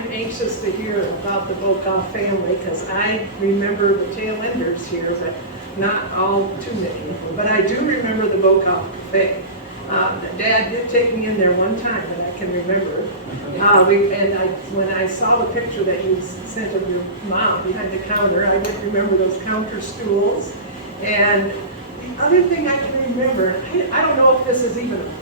I'm anxious to hear about the Bokoff family because I remember the tail enders here, but not all too many. But I do remember the Bokoff Cafe. Dad did take me in there one time that I can remember. When I saw the picture that you sent of your mom behind the counter, I did remember those counter stools. And the other thing I can remember, I don't know if this is even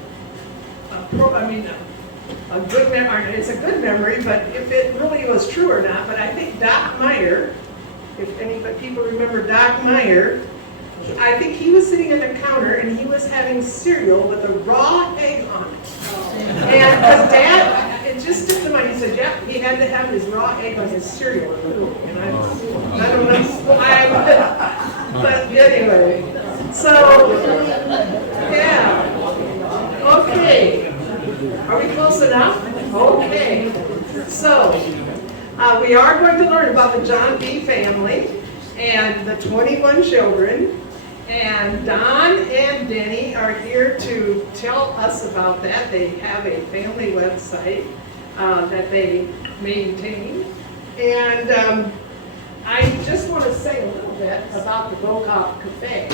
a good memory. It's a good memory, but if it really was true or not. But I think Doc Meyer, if any people remember Doc Meyer, I think he was sitting at the counter and he was having cereal with a raw egg on it. And because Dad, it just slipped to mind, he said, yeah, he had to have his raw egg on his cereal. And I don't know why, but anyway. So, yeah. Okay. Are we close enough? Okay. So, we are going to learn about the John B. family and the 21 children. And Don and Denny are here to tell us about that. They have a family website that they maintain. And I just want to say a little bit about the Bokoff Cafe.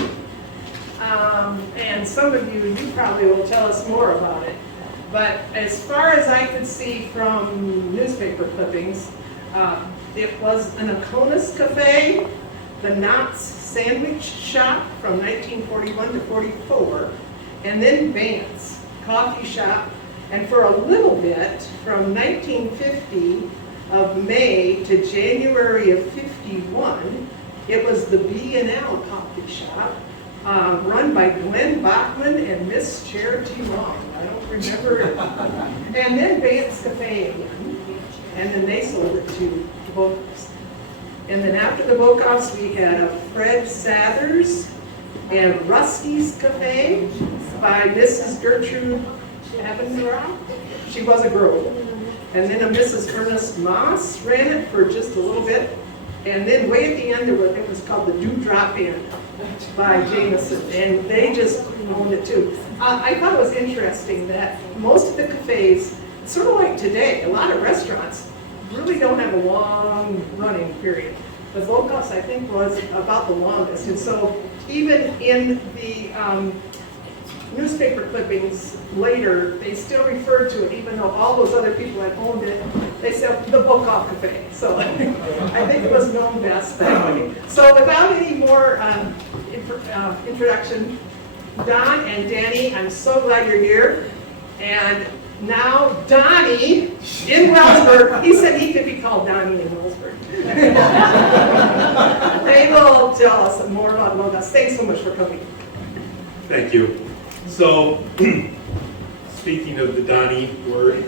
And some of you probably will tell us more about it. But as far as I could see from newspaper clippings, it was an Akonis Cafe, the Knott's Sandwich Shop from 1941 to 44, and then Vance Coffee Shop, and for a little bit from 1950 of May to January of 51, it was the B&L Coffee Shop, run by Glenn Bachman and Miss Charity Long. I don't remember it. And then Vance Cafe again, and then they sold it to the Bokoffs. And then after the Bokoffs, we had a Fred Sathers and Rusty's Cafe by Mrs. Gertrude Avendroth. She was a girl. And then a Mrs. Ernest Moss ran it for just a little bit. And then way at the end, it was called the Dewdrop Inn by Jameson. And they just owned it too. I thought it was interesting that most of the cafes, sort of like today, a lot of restaurants really don't have a long running period. The Bokoffs, I think, was about the longest. And so even in the newspaper clippings later, they still referred to it, even though all those other people had owned it, they said the Bokoff Cafe. So I think it was known best that way. So without any more introduction, Don and Danny, I'm so glad you're here. And now Donnie in Wellsburg, he said he could be called Donnie in Wellsburg. They will tell us more about Logos. Thanks so much for coming. Thank you. So, speaking of the Donnie word,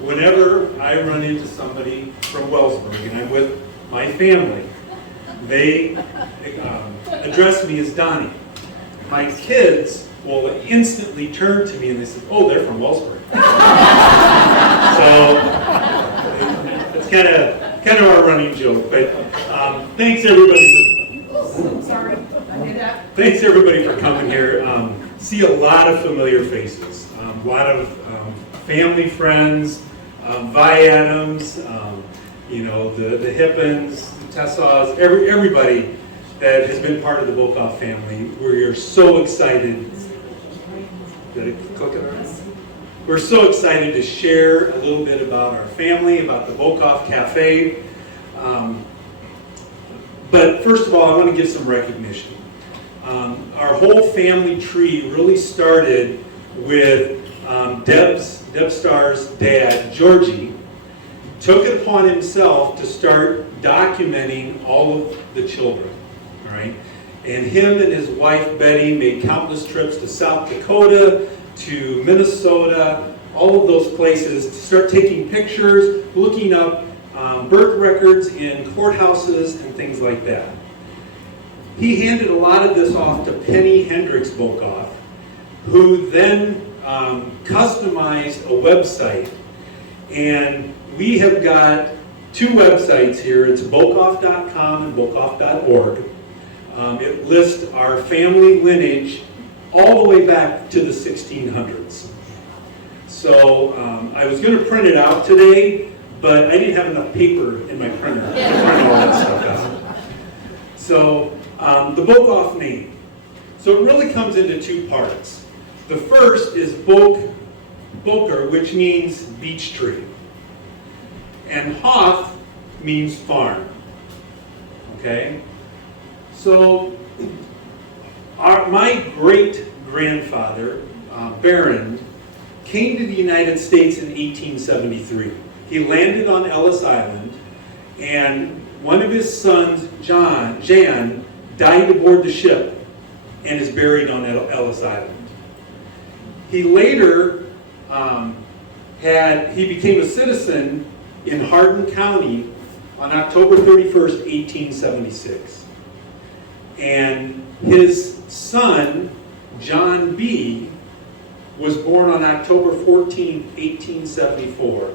whenever I run into somebody from Wellsburg and I'm with my family, they address me as Donnie. My kids will instantly turn to me and they say, "Oh, they're from Wellsburg." So it's kind of our running joke. But thanks everybody thanks everybody for coming here. See a lot of familiar faces, a lot of family friends, Vi Adams, the Hippens, the Tessaws, everybody that has been part of the Bokoff family. We're so excited. Did it click it around? We're so excited to share a little bit about our family, about the Bokoff Cafe. But first of all, I want to give some recognition. Our whole family tree really started with Deb Starr's dad, Georgie, took it upon himself to start documenting all of the children. All right? And him and his wife, Betty, made countless trips to South Dakota, to Minnesota, all of those places to start taking pictures, looking up birth records in courthouses and things like that. He handed a lot of this off to Penny Hendricks Bokoff, who then customized a website. And we have got two websites here. It's bokoff.com and bokoff.org. It lists our family lineage all the way back to the 1600s. So I was going to print it out today, but I didn't have enough paper in my printer to print all that stuff out. So the Bokoff name. So it really comes into two parts. The first is Boker, which means beech tree. And Hoff means farm. Okay? So my great-grandfather, Baron, came to the United States in 1873. He landed on Ellis Island, and one of his sons, Jan, died aboard the ship and is buried on Ellis Island. He later he became a citizen in Hardin County on October 31st, 1876. And his son, John B., was born on October 14th, 1874.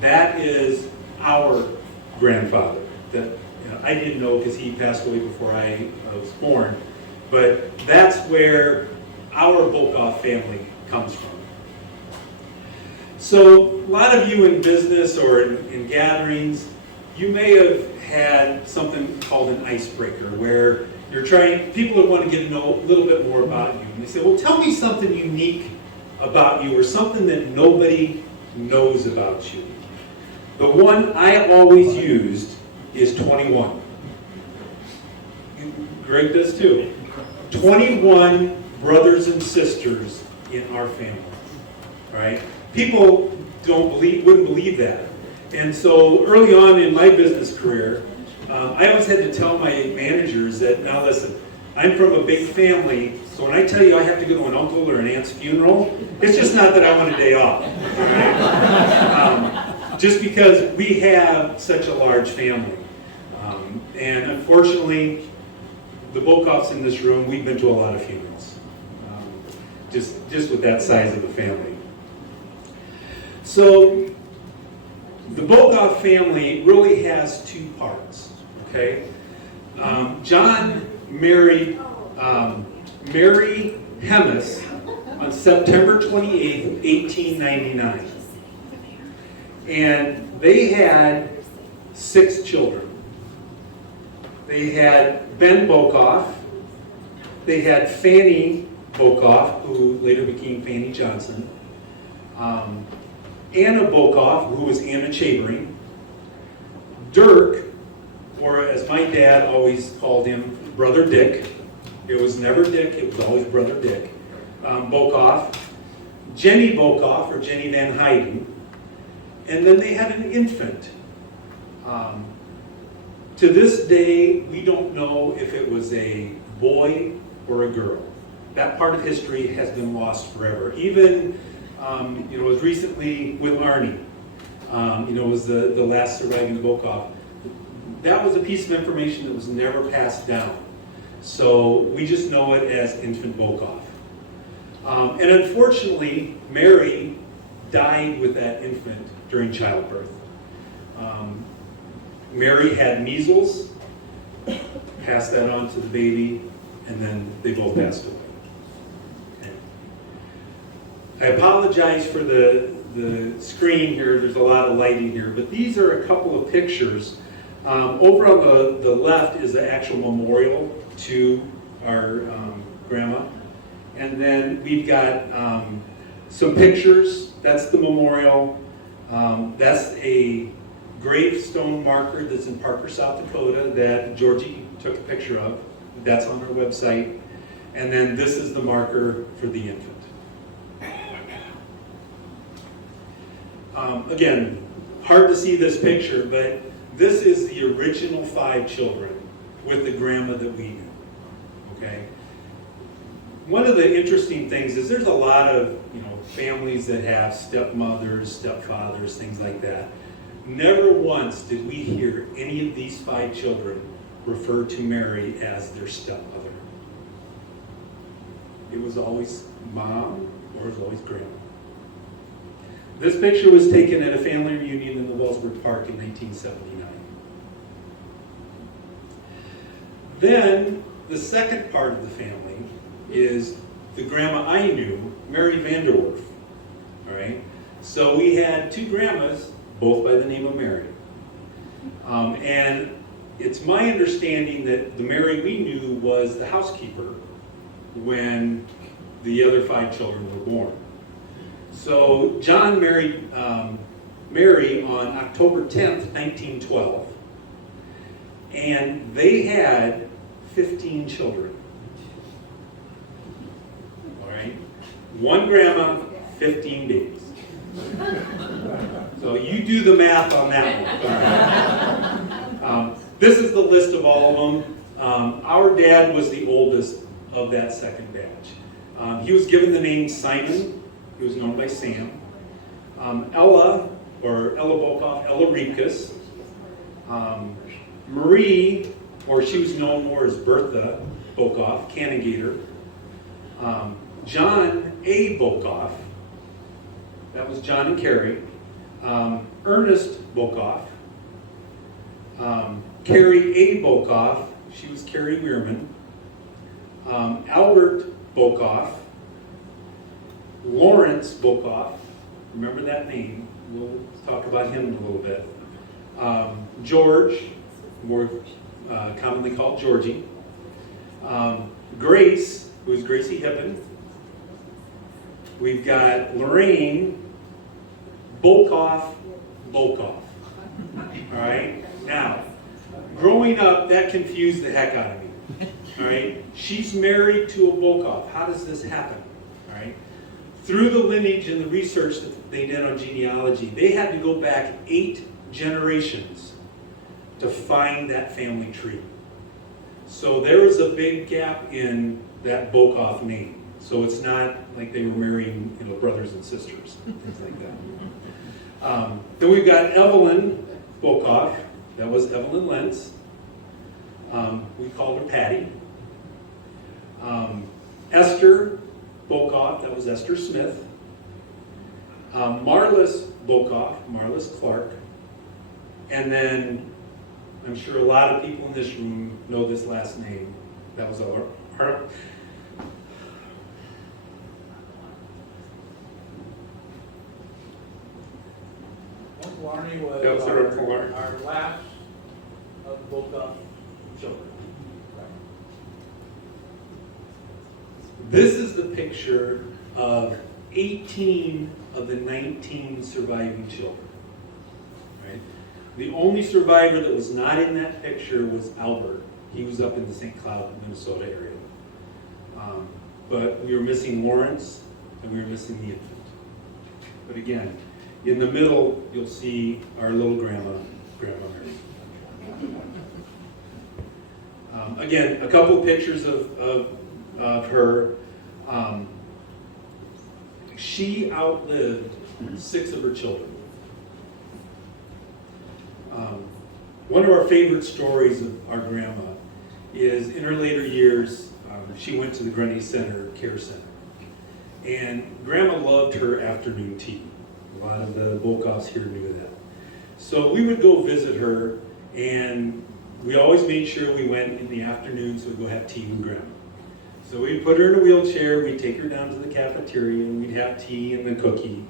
That is our grandfather. That I didn't know because he passed away before I was born. But that's where our Bokoff family comes from. So a lot of you in business or in gatherings, you may have had something called an icebreaker where people want to get to know a little bit more about you. And they say, well, tell me something unique about you or something that nobody knows about you. The one I always used is 21. Greg does too. 21 brothers and sisters in our family, right? People wouldn't believe that. And so early on in my business career, I always had to tell my managers that, now listen, I'm from a big family, so when I tell you I have to go to an uncle or an aunt's funeral, it's just not that I want a day off. Right? Just because we have such a large family. And unfortunately, the Bokoffs in this room, we've been to a lot of funerals. Just with that size of the family. So the Bokoff family really has two parts, okay? John married Mary Hemis on September 28th, 1899. And they had 6 children. They had Ben Bokoff, they had Fanny Bokoff, who later became Fanny Johnson, Anna Bokoff, who was Anna Chabering, Dirk, or as my dad always called him, Brother Dick. It was never Dick, it was always Brother Dick. Bokoff, Jenny Bokoff, or Jenny Van Heiden, and then they had an infant. To this day, we don't know if it was a boy or a girl. That part of history has been lost forever. Even, it was recently with Arnie. It was the last surviving Bokoff. That was a piece of information that was never passed down. So we just know it as infant Bokoff. And unfortunately, Mary died with that infant during childbirth. Mary had measles, passed that on to the baby, and then they both passed away. Okay. I apologize for the screen here. There's a lot of lighting here, but these are a couple of pictures. Over on the left is the actual memorial to our grandma. And then we've got some pictures. That's the memorial. That's a gravestone marker that's in Parker, South Dakota that Georgie took a picture of. That's on our website. And then this is the marker for the infant. Again, hard to see this picture, but this is the original 5 children with the grandma that we knew. Okay? One of the interesting things is there's a lot of families that have stepmothers, stepfathers, things like that. Never once did we hear any of these 5 children refer to Mary as their stepmother. It was always mom or it was always grandma. This picture was taken at a family reunion in the Wellsburg Park in 1979. Then the second part of the family is the grandma I knew, Mary Vanderwerf. All right? So we had 2 grandmas both by the name of Mary. And it's my understanding that the Mary we knew was the housekeeper when the other 5 children were born. So John married Mary on October 10th, 1912, and they had 15 children. All right? 1 grandma, 15 babies. So you do the math on that one. All right? This is the list of all of them. Our dad was the oldest of that second batch. He was given the name Simon. He was known by Sam. Ella, or Ella Bokoff, Ella Riepkes. Marie, or she was known more as Bertha Bokoff, Cannegator. John A. Bokoff, that was John and Carrie. Ernest Bokoff. Carrie A. Bokoff, she was Carrie Weirman. Albert Bokoff. Lawrence Bokoff, remember that name, we'll talk about him in a little bit. George, more commonly called Georgie. Grace, who is Gracie Hippen. We've got Lorraine Bokoff. All right, now, growing up, that confused the heck out of me. All right, she's married to a Bokoff. How does this happen? All right. Through the lineage and the research that they did on genealogy, they had to go back 8 generations to find that family tree. So there was a big gap in that Bokoff name. So it's not like they were marrying, brothers and sisters, things like that. Then we've got Evelyn Bokoff. That was Evelyn Lentz. We called her Patty. Esther Bokoff, that was Esther Smith. Marlis Bokoff, Marlis Clark. And then, I'm sure a lot of people in this room know this last name. That was our Blarney was That was our last of the Bokoff children. This is the picture of 18 of the 19 surviving children. Right? The only survivor that was not in that picture was Albert. He was up in the St. Cloud, Minnesota area. But we were missing Lawrence, and we were missing the infant. But again, in the middle, you'll see our little Grandma Mary. Again, a couple of pictures of her. She outlived 6 of her children. One of our favorite stories of our grandma is in her later years, she went to the Grundy Center Care Center. And Grandma loved her afternoon tea. A lot of the Bokoffs here knew that. So we would go visit her, and we always made sure we went in the afternoon so we'd go have tea with Grandma. So we'd put her in a wheelchair, we'd take her down to the cafeteria, and we'd have tea and the cookie.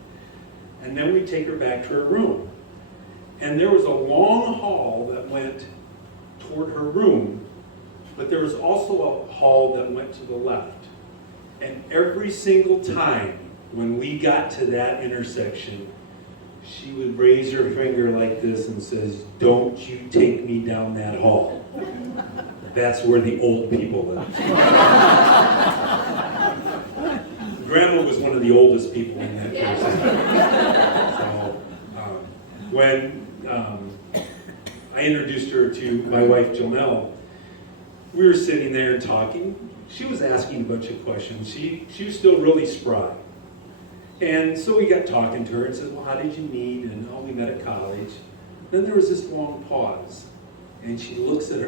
And then we'd take her back to her room. And there was a long hall that went toward her room, but there was also a hall that went to the left. And every single time when we got to that intersection, she would raise her finger like this and says, "Don't you take me down that hall. That's where the old people live." Grandma was one of the oldest people in that person. So when I introduced her to my wife, Janelle, we were sitting there and talking. She was asking a bunch of questions. She was still really spry. And so we got talking to her and said, "Well, how did you meet?" And, "Oh, we met at college." Then there was this long pause. And she looks at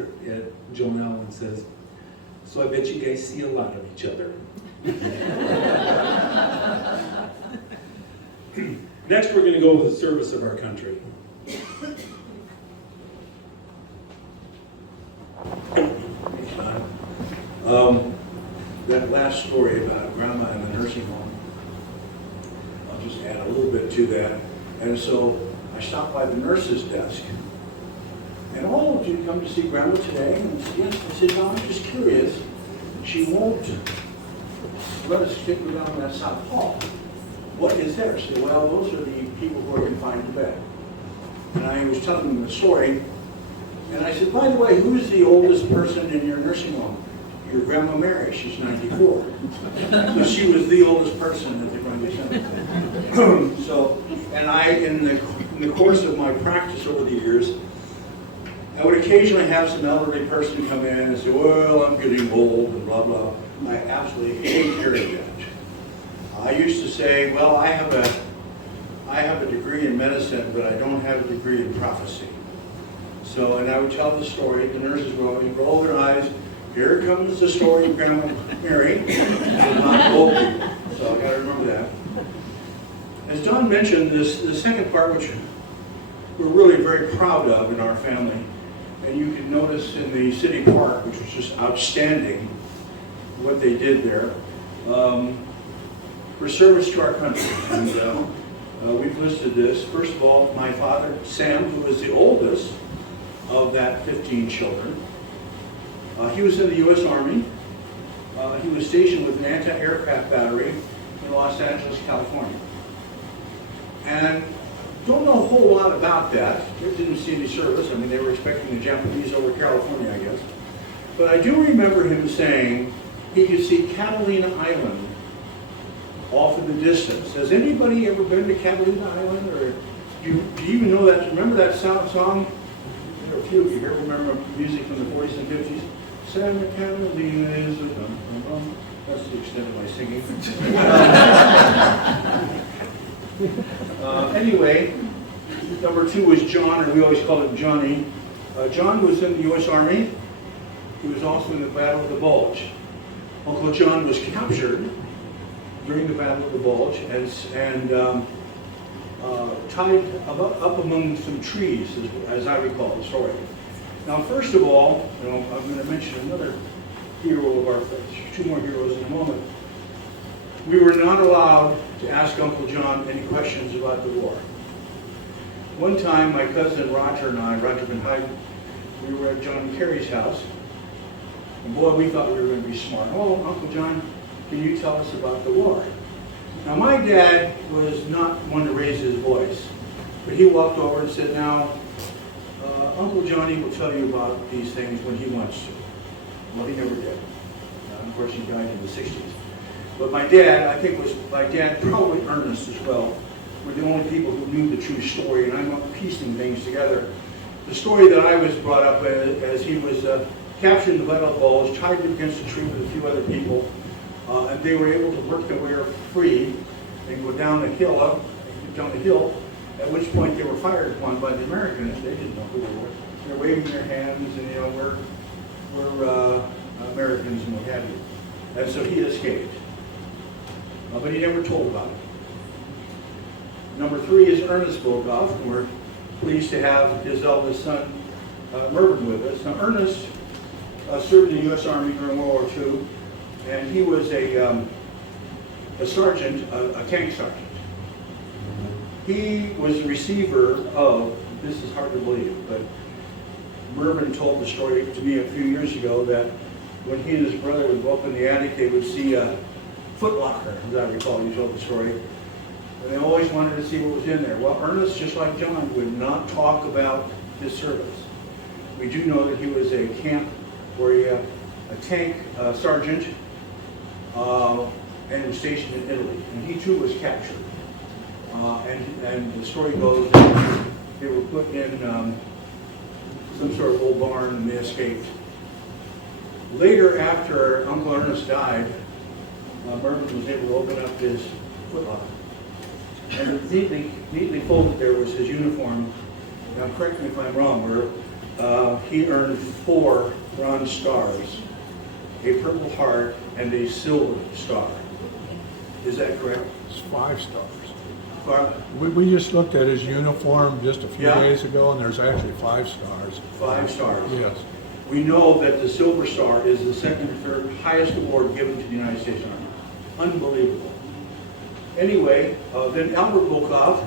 Janelle and says, "So I bet you guys see a lot of each other." Next, we're going to go with the service of our country. That last story about Grandma in the nursing home, I'll just add a little bit to that. And so I stopped by the nurse's desk. And, oh, did you come to see Grandma today? And I said, yes. I said, no, I'm just curious. She won't let us take her down that South Hall. What is there? She said, well, those are the people who are confined to bed. And I was telling them the story. And I said, by the way, who's the oldest person in your nursing home? Your Grandma Mary, she's 94. So she was the oldest person at the Grundy Center. So, and I, in the course of my practice over the years, I would occasionally have some elderly person come in and say, well, I'm getting old and blah, blah. I absolutely hate hearing that. I used to say, well, I have a degree in medicine, but I don't have a degree in prophecy. So, and I would tell the story, the nurses would roll their eyes, here comes the story of Grandma Mary, not old people. So I got to remember that. As Don mentioned, the second part, which we're really very proud of in our family, and you can notice in the city park, which was just outstanding, what they did there, for service to our country. And we've listed this. First of all, my father, Sam, who was the oldest of that 15 children, he was in the U.S. Army. He was stationed with an anti-aircraft battery in Los Angeles, California. And don't know a whole lot about that. They didn't see any service. I mean, they were expecting the Japanese over California, I guess. But I do remember him saying he could see Catalina Island off in the distance. Has anybody ever been to Catalina Island? Or do you even know that? Remember that song? There are a few of you here remember music from the 40s and 50s. Santa Catalina is a dum-dum-dum. That's the extent of my singing. Anyway, number 2 was John, or we always called him Johnny. John was in the U.S. Army. He was also in the Battle of the Bulge. Uncle John was captured during the Battle of the Bulge and tied up among some trees, as I recall the story. Now, first of all, I'm going to mention another hero of our faith, 2 more heroes in a moment. We were not allowed to ask Uncle John any questions about the war. One time, my cousin Roger and I, Roger Van Hyden, we were at John Kerry's house. And boy, we thought we were going to be smart. Oh, Uncle John, can you tell us about the war? Now, my dad was not one to raise his voice, but he walked over and said, now, Uncle Johnny will tell you about these things when he wants to. Well, he never did. Of course, he died in the 60s. But my dad, probably Ernest as well, were the only people who knew the true story, and I'm piecing things together. The story that I was brought up as he was captured in the Battle of the Bulge, tied against a tree with a few other people, and they were able to work their way free and go down the hill, at which point they were fired upon by the Americans. They didn't know who they were. They're waving their hands and, we're Americans and what have you. And so he escaped. But he never told about it. Number 3 is Ernest Bogoff, and we're pleased to have his eldest son, Mervyn, with us. Now, Ernest served in the U.S. Army during World War II, and he was a sergeant, a tank sergeant. He was the receiver of, this is hard to believe, but Mervyn told the story to me a few years ago that when he and his brother would go up in the attic, they would see a Foot Locker, as I recall, he told the story. And they always wanted to see what was in there. Well, Ernest, just like John, would not talk about his service. We do know that he was a tank sergeant, and was stationed in Italy. And he too was captured. And the story goes that they were put in some sort of old barn and they escaped. Later, after Uncle Ernest died, Mervyn was able to open up his footlocker. And neatly folded there was his uniform. Now, correct me if I'm wrong, where he earned 4 bronze stars, a Purple Heart, and a Silver Star. Is that correct? It's 5 stars. Five? We just looked at his uniform just a few Yeah. days ago, and there's actually 5 stars. 5 stars. Yes. We know that the Silver Star is the second or third highest award given to the United States Army. Unbelievable. Anyway, then Albert Volkov,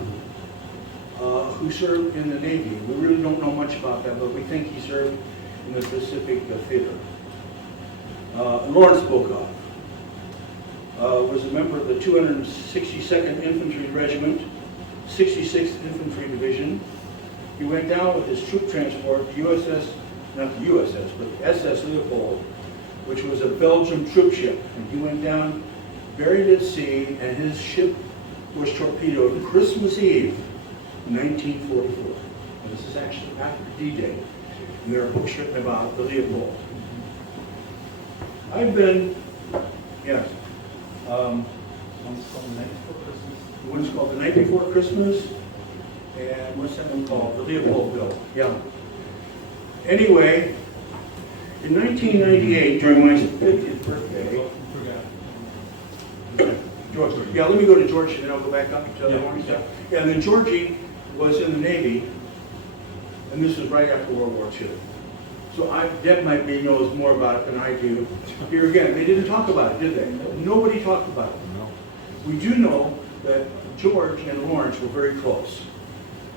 who served in the Navy. We really don't know much about that, but we think he served in the Pacific Theater. Lawrence Bokoff was a member of the 262nd Infantry Regiment, 66th Infantry Division. He went down with his troop transport, the USS, not the USS, but the SS Leopold, which was a Belgian troop ship. And he went down, buried at sea, and his ship was torpedoed Christmas Eve, 1944. And this is actually after D-Day. And there are books written about the Leopold. I've been, yes. One's called The Night Before Christmas. One's called The Night Before Christmas, and what's that one called? The Leopoldville. Yeah. Anyway, in 1998, during my 50th birthday, George, yeah, let me go to George and then I'll go back up to the morning stuff. Yeah, and then Georgie was in the Navy, and this was right after World War II. So Deb might knows more about it than I do. Here again, they didn't talk about it, did they? Nobody talked about it. No. We do know that George and Lawrence were very close,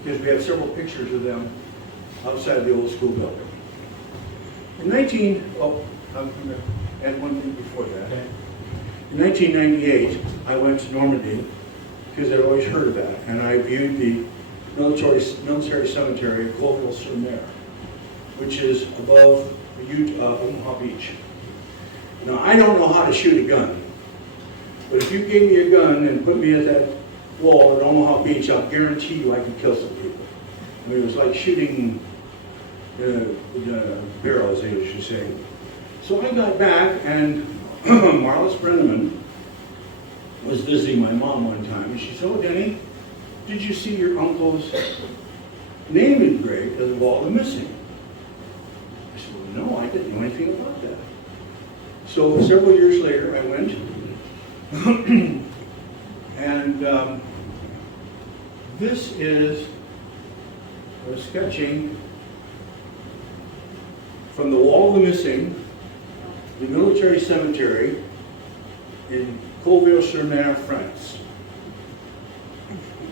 because we have several pictures of them outside of the old school building. I'm going to add one thing before that. Okay. In 1998, I went to Normandy, because I'd always heard of that, and I viewed the military cemetery at Colville-sur-Mer, which is above Omaha Beach. Now, I don't know how to shoot a gun, but if you gave me a gun and put me at that wall at Omaha Beach, I'll guarantee you I could kill some people. I mean, it was like shooting barrels, they used to say. So I got back, and Marlis Brenneman was visiting my mom one time, and she said, "Oh, Denny, did you see your uncle's name engraved at the wall of missing?" I said, "Well, no, I didn't know anything about that." So several years later, I went, and this is a sketching from the wall of the missing, the military cemetery in Colville-sur-Mer, France.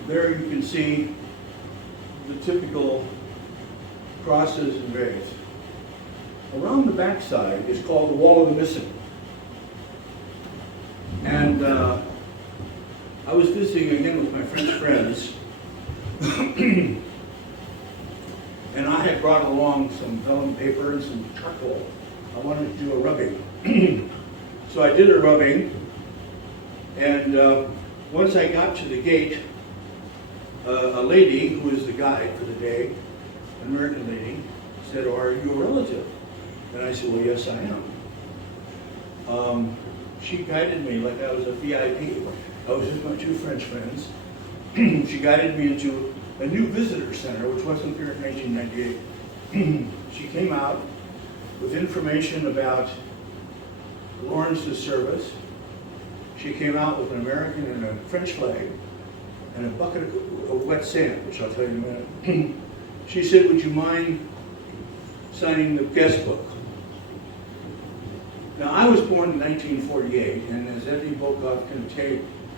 There you can see the typical crosses and graves. Around the backside is called the Wall of the Missing. And I was visiting again with my French friends, and I had brought along some vellum paper and some charcoal. I wanted to do a rubbing. So I did a rubbing, and once I got to the gate, a lady who was the guide for the day, an American lady, said, "Oh, are you a relative?" And I said, "Well, yes, I am." She guided me like I was a VIP. I was with my two French friends. She guided me into a new visitor center, which wasn't here in 1998. She came out with information about Lawrence's service. She came out with an American and a French flag and a bucket of wet sand, which I'll tell you in a minute. She said, "Would you mind signing the guest book?" Now, I was born in 1948, and as Eddie Bokoff can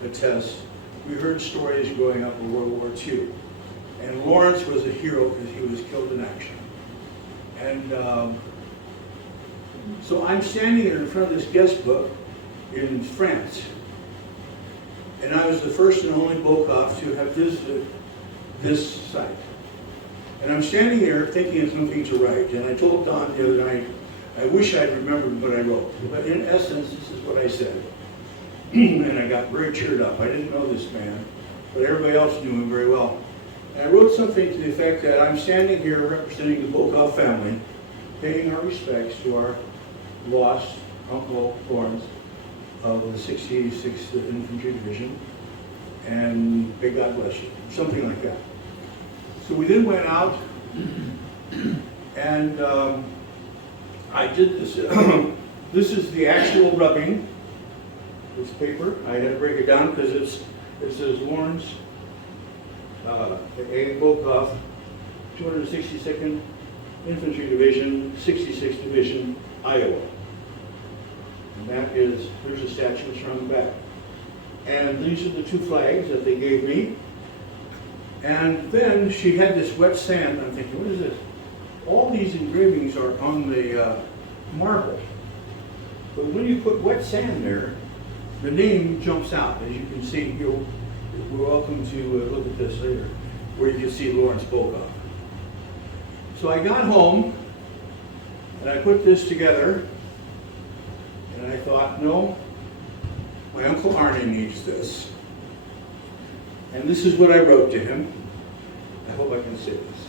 attest, we heard stories growing up in World War II. And Lawrence was a hero because he was killed in action. And so I'm standing there in front of this guest book in France. And I was the first and only Bokoff to have visited this site. And I'm standing there thinking of something to write. And I told Don the other night, I wish I'd remembered what I wrote. But in essence, this is what I said. And I got very cheered up. I didn't know this man, but everybody else knew him very well. And I wrote something to the effect that I'm standing here representing the Bokoff family, paying our respects to our lost Uncle Lawrence of the 66th Infantry Division, and may God bless you, something like that. So we then went out, and I did this. This is the actual rubbing, this paper. I had to break it down because it says Lawrence A. Bokoff, 262nd Infantry Division, 66th Division, Iowa. And that is, here's a statue that's around the back. And these are the two flags that they gave me. And then she had this wet sand. I'm thinking, what is this? All these engravings are on the marble. But when you put wet sand there, the name jumps out. As you can see, we're welcome to look at this later, where you can see Lawrence Bogoff. So I got home, and I put this together, and I thought, no, my Uncle Arnie needs this. And this is what I wrote to him. I hope I can say this.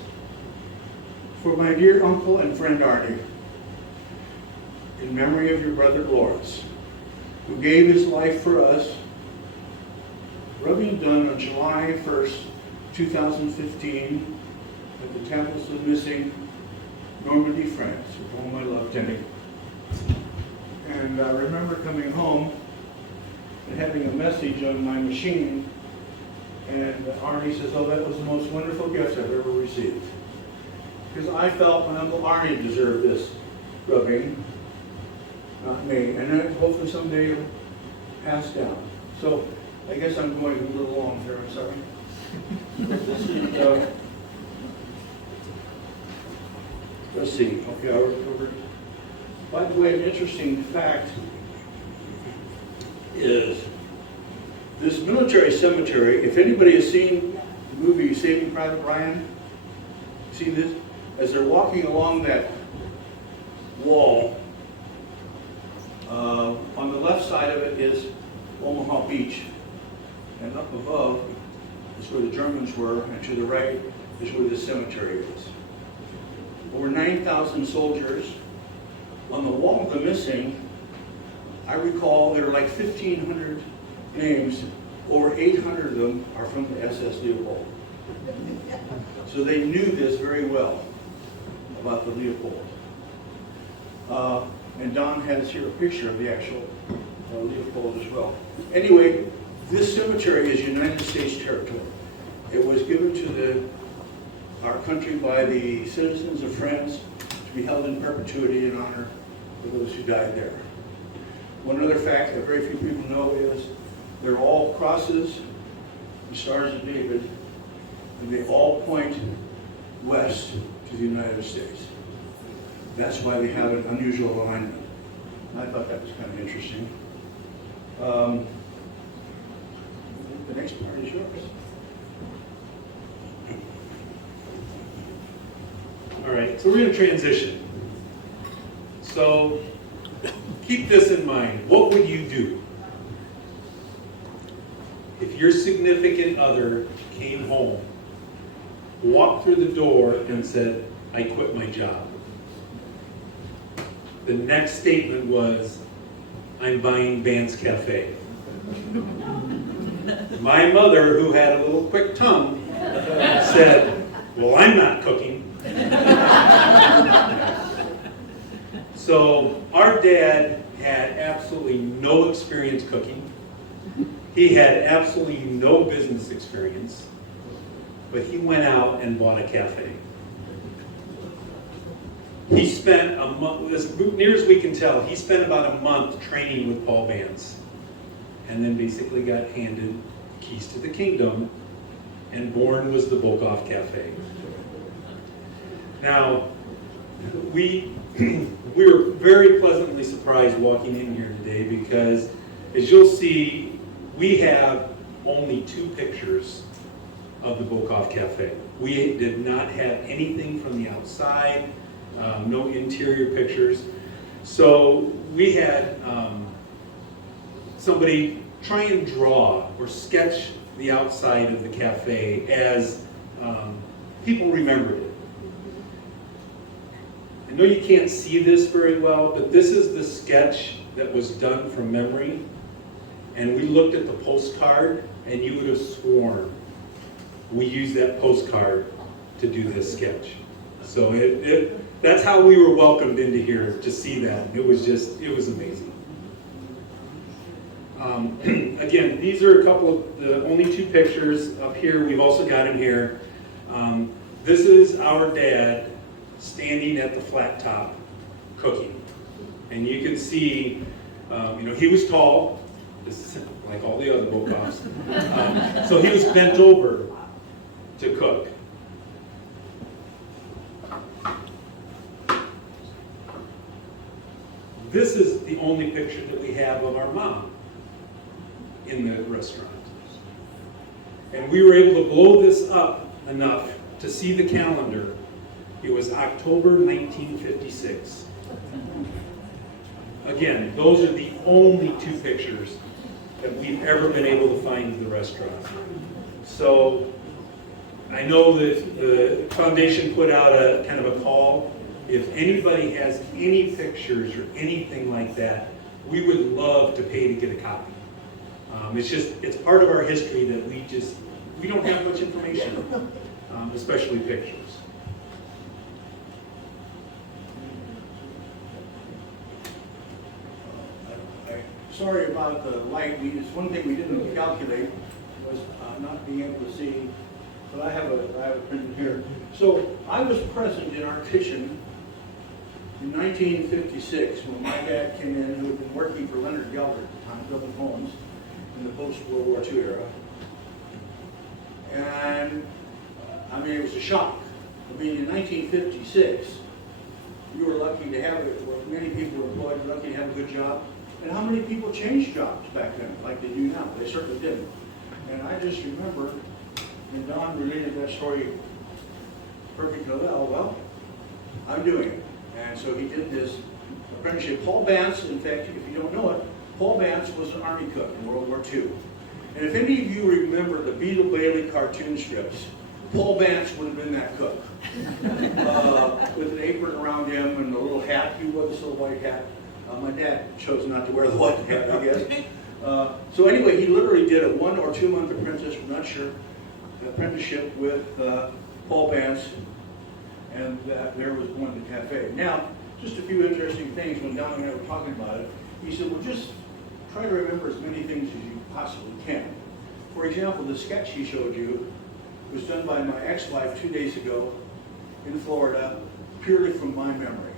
For my dear uncle and friend Arnie, in memory of your brother Lawrence, who gave his life for us, rubbing done on July 1st, 2015, at the Temples of Missing, Normandy, France, with all my love, Denny. And I remember coming home and having a message on my machine, and Arnie says, oh, that was the most wonderful gift I've ever received. Because I felt my Uncle Arnie deserved this rubbing, not me, and then hopefully someday it'll pass down. So I guess I'm going a little long here, I'm sorry. This is, let's see, okay, I recovered. By the way, an interesting fact is this military cemetery, if anybody has seen the movie Saving Private Ryan, see this? As they're walking along that wall, on the left side of it is Omaha Beach, and up above is where the Germans were, and to the right is where the cemetery is. Over 9,000 soldiers. On the wall of the missing, I recall there were like 1,500 names. Over 800 of them are from the SS Leopold. So they knew this very well about the Leopold. And Don has here a picture of the actual Leopold as well. Anyway, this cemetery is United States territory. It was given to our country by the citizens of France to be held in perpetuity in honor of those who died there. One other fact that very few people know is they're all crosses and stars of David, and they all point west to the United States. That's why they have an unusual alignment. I thought that was kind of interesting. The next part is yours. All right, so we're going to transition. So keep this in mind. What would you do if your significant other came home, walked through the door, and said, I quit my job? The next statement was, I'm buying Vance Cafe. My mother, who had a little quick tongue, said, well, I'm not cooking. So our dad had absolutely no experience cooking. He had absolutely no business experience, but he went out and bought a cafe. He spent a month, as near as we can tell, he spent about a month training with Paul Vance, and then basically got handed the keys to the kingdom, and born was the Bogoff Cafe. Now, we were very pleasantly surprised walking in here today because, as you'll see, we have only 2 pictures of the Bogoff Cafe. We did not have anything from the outside, no interior pictures. So we had somebody try and draw or sketch the outside of the cafe as people remembered it. I know you can't see this very well, but this is the sketch that was done from memory. And we looked at the postcard, and you would have sworn we used that postcard to do this sketch. So that's how we were welcomed into here, to see that. It was amazing. Again, these are a couple of the only 2 pictures up here. We've also got him here. This is our dad standing at the flat top cooking. And you can see, he was tall. This is like all the other Bogoffs. So he was bent over to cook. This is the only picture that we have of our mom in the restaurant. And we were able to blow this up enough to see the calendar. It was October 1956. Again, those are the only two pictures that we've ever been able to find in the restaurant. So I know that the foundation put out a kind of a call. If anybody has any pictures or anything like that, we would love to pay to get a copy. It's part of our history that we don't have much information, especially pictures. Sorry about the light. It's one thing we didn't calculate was not being able to see, but I have a printed here. So I was present in our kitchen in 1956 when my dad came in, who had been working for Leonard Gelder at the time, building homes in the post-World War II era. And I mean, it was a shock. I mean, in 1956, you were lucky to have it, well, many people were employed, lucky to have a good job. And how many people changed jobs back then, like they do now? They certainly didn't. And I just remember, when Don related that story perfectly well, I'm doing it. And so he did this apprenticeship. Paul Bantz, in fact, if you don't know it, Paul Bantz was an Army cook in World War II. And if any of you remember the Beetle Bailey cartoon strips, Paul Bantz would have been that cook. With an apron around him and a little hat. He wore this little white hat. My dad chose not to wear the white hat, I guess. So anyway, he literally did a 1 or 2 month apprenticeship with Paul Bantz, and there was one in the cafe. Now, just a few interesting things when Don and I were talking about it. He said, well, just try to remember as many things as you possibly can. For example, the sketch he showed you was done by my ex-wife 2 days ago in Florida, purely from my memory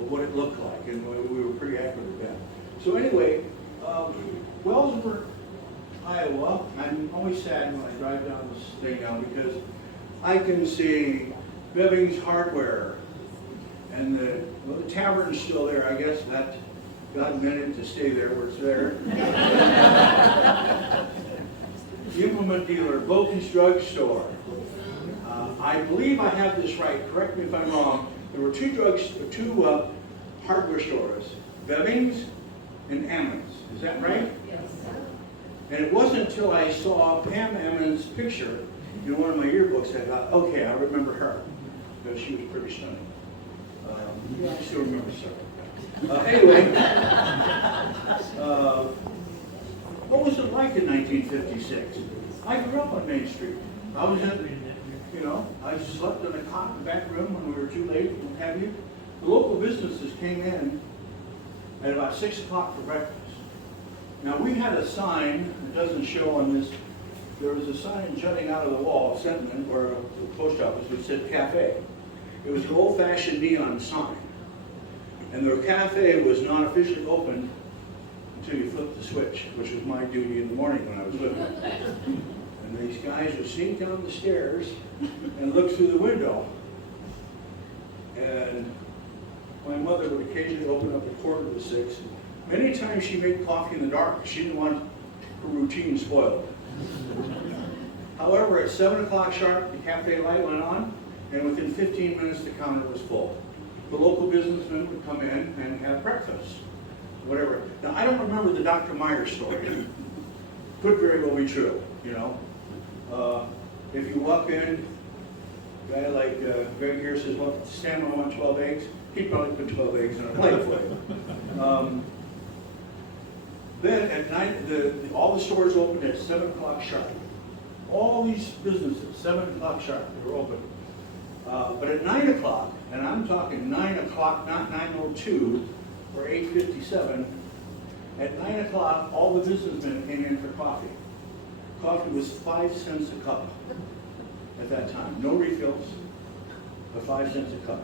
of what it looked like, and we were pretty accurate at that. So anyway, Wellsburg, Iowa, I'm always sad when I drive down this thing now because I can see Beving's Hardware, and the tavern's still there. I guess that God meant it to stay there where it's there. The implement dealer, Boken's Drug Store. I believe I have this right. Correct me if I'm wrong. There were two hardware stores, Beving's and Ammons. Is that right? Yes. And it wasn't until I saw Pam Ammons' picture in one of my yearbooks I thought, okay, I remember her, because she was pretty stunning. I still remember her. Anyway, what was it like in 1956? I grew up on Main Street. I was I slept in a cot in the back room when we were too late, what have you. The local businesses came in at about 6 o'clock for breakfast. Now, we had a sign, it doesn't show on this, there was a sign jutting out of the wall, Sentiment, or the post office, which said cafe. It was an old-fashioned neon sign. And the cafe was not officially open until you flipped the switch, which was my duty in the morning when I was living. And these guys would sneak down the stairs and look through the window. And my mother would occasionally open up a quarter to 6. Many times she made coffee in the dark. She didn't want her routine spoiled. However, at 7 o'clock sharp, the cafe light went on, and within 15 minutes, the counter was full. The local businessmen would come in and have breakfast, whatever. Now, I don't remember the Dr. Meyer story. Could very well be true, If you walk in, a guy like Greg here says, well, Stan, I want 12 eggs. He'd probably put 12 eggs on a plate for you. Then at night, all the stores opened at 7 o'clock sharp. All these businesses, 7 o'clock sharp, they were open. But at 9 o'clock, and I'm talking 9 o'clock, not 9:02 or 8:57, at 9 o'clock, all the businessmen came in for coffee. Coffee was 5 cents a cup at that time. No refills, but 5 cents a cup.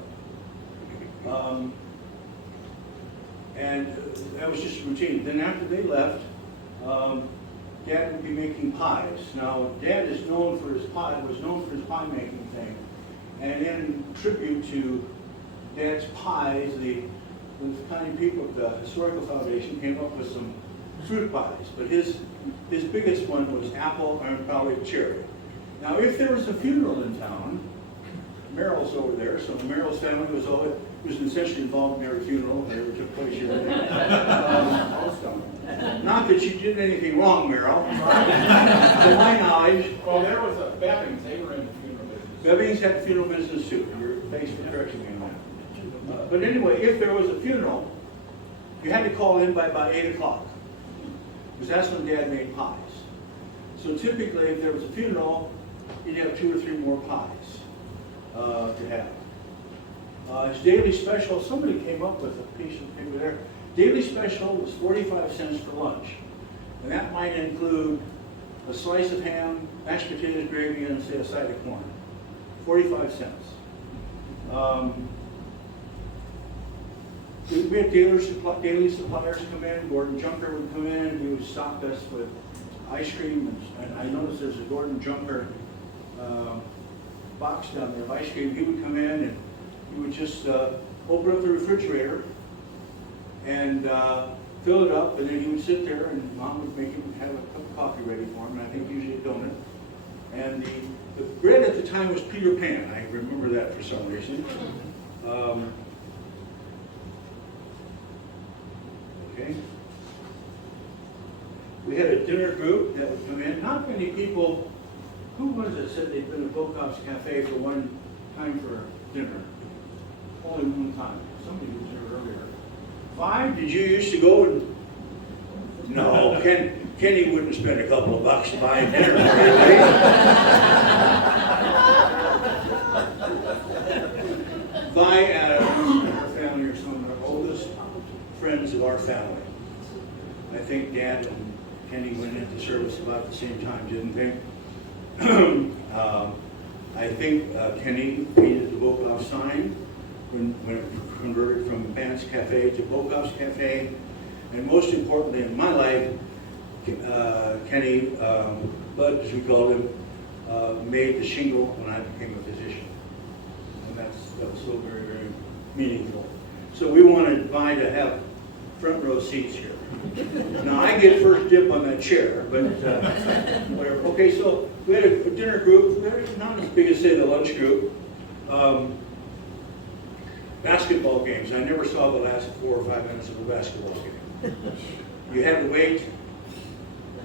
And that was just routine. Then after they left, Dad would be making pies. Now, Dad is known for his pie, was known for his pie making thing. And in tribute to Dad's pies, the kind people at the Historical Foundation came up with some fruit pies. But his biggest one was apple and probably cherry. Now, if there was a funeral in town, Merrill's over there, so Merrill's family was essentially involved in every funeral that ever took place here. Not that you did anything wrong, Merrill. To my knowledge, Well, there was a Bevins, they were in the funeral business. Bevins had funeral business too. You're thanks for correcting me on that. But anyway, if there was a funeral, you had to call in by about 8 o'clock, because that's when Dad made pies. So typically, if there was a funeral, you'd have 2 or 3 more pies to have. His daily special, somebody came up with a piece of paper there. Daily special was 45 cents for lunch. And that might include a slice of ham, mashed potatoes, gravy, and say a side of corn. 45 cents. We had daily suppliers come in. Gordon Junker would come in. He would stock us with ice cream. And I noticed there's a Gordon Junker box down there of ice cream. He would come in and he would just open up the refrigerator and fill it up, and then he would sit there and Mom would make him have a cup of coffee ready for him, and I think usually a donut. And the bread at the time was Peter Pan. I remember that for some reason. Okay. We had a dinner group that would come in. Not many people, who was it said they'd been to Bokoff's Cafe for one time for dinner? Only one time. Somebody was there earlier. 5, did you used to go and... No, Kenny wouldn't spend a couple of bucks buying dinner for you, right? Vi Adams and her family are some of the oldest friends of our family. I think Dad and Kenny went into service about the same time, didn't they? I think Kenny painted the Bokoff sign when it converted from Pants Cafe to Bokoff's Cafe. And most importantly in my life, Kenny, Bud as we called him, made the shingle when I became a physician. And that was so very, very meaningful. So we wanted Vi to have front row seats here. Now I get first dip on that chair, but whatever. Okay, so we had a dinner group, not as big as say the lunch group. Basketball games. I never saw the last 4 or 5 minutes of a basketball game. You had to wait.